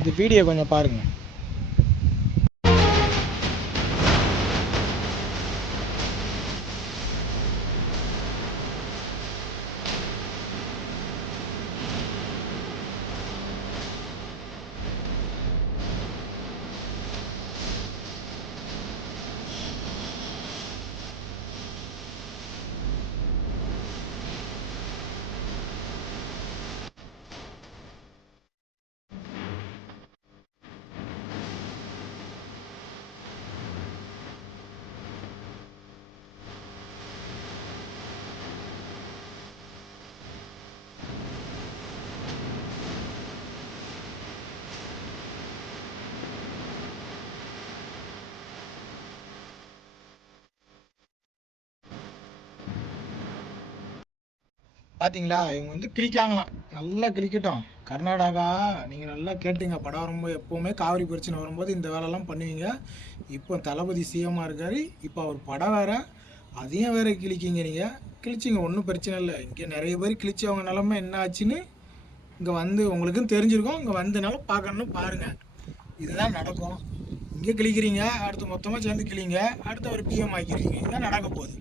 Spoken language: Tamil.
இந்த வீடியோ கொஞ்சம் பாருங்கள். பார்த்தீங்களா, இவங்க வந்து கிழிக்காங்களாம். நல்லா கிழிக்கட்டும். கர்நாடகா, நீங்கள் நல்லா கேட்டீங்க. படம் வரும்போது எப்போவுமே காவிரி பிரச்சனை வரும்போது இந்த வேலைலாம் பண்ணுவீங்க. இப்போ தளபதி சிஎம்மாக இருக்கார். இப்போ அவர் படம் வேறு, அதையும் வேறு கிழிக்கிங்க. நீங்கள் கிழிச்சிங்க, ஒன்றும் பிரச்சனை இல்லை. இங்கே நிறைய பேர் கிழிச்சி அவங்க நிலமை என்ன ஆச்சுன்னு இங்கே வந்து உங்களுக்கும் தெரிஞ்சிருக்கும். இங்கே வந்தனால பார்க்கணுன்னு பாருங்கள். இதுதான் நடக்கும். இங்கே கிழிக்கிறீங்க, அடுத்து மொத்தமாக சேர்ந்து கிழிங்க, அடுத்து அவர் பிஎம் ஆக்கிடுவீங்க. இதுதான் நடக்க போகுது.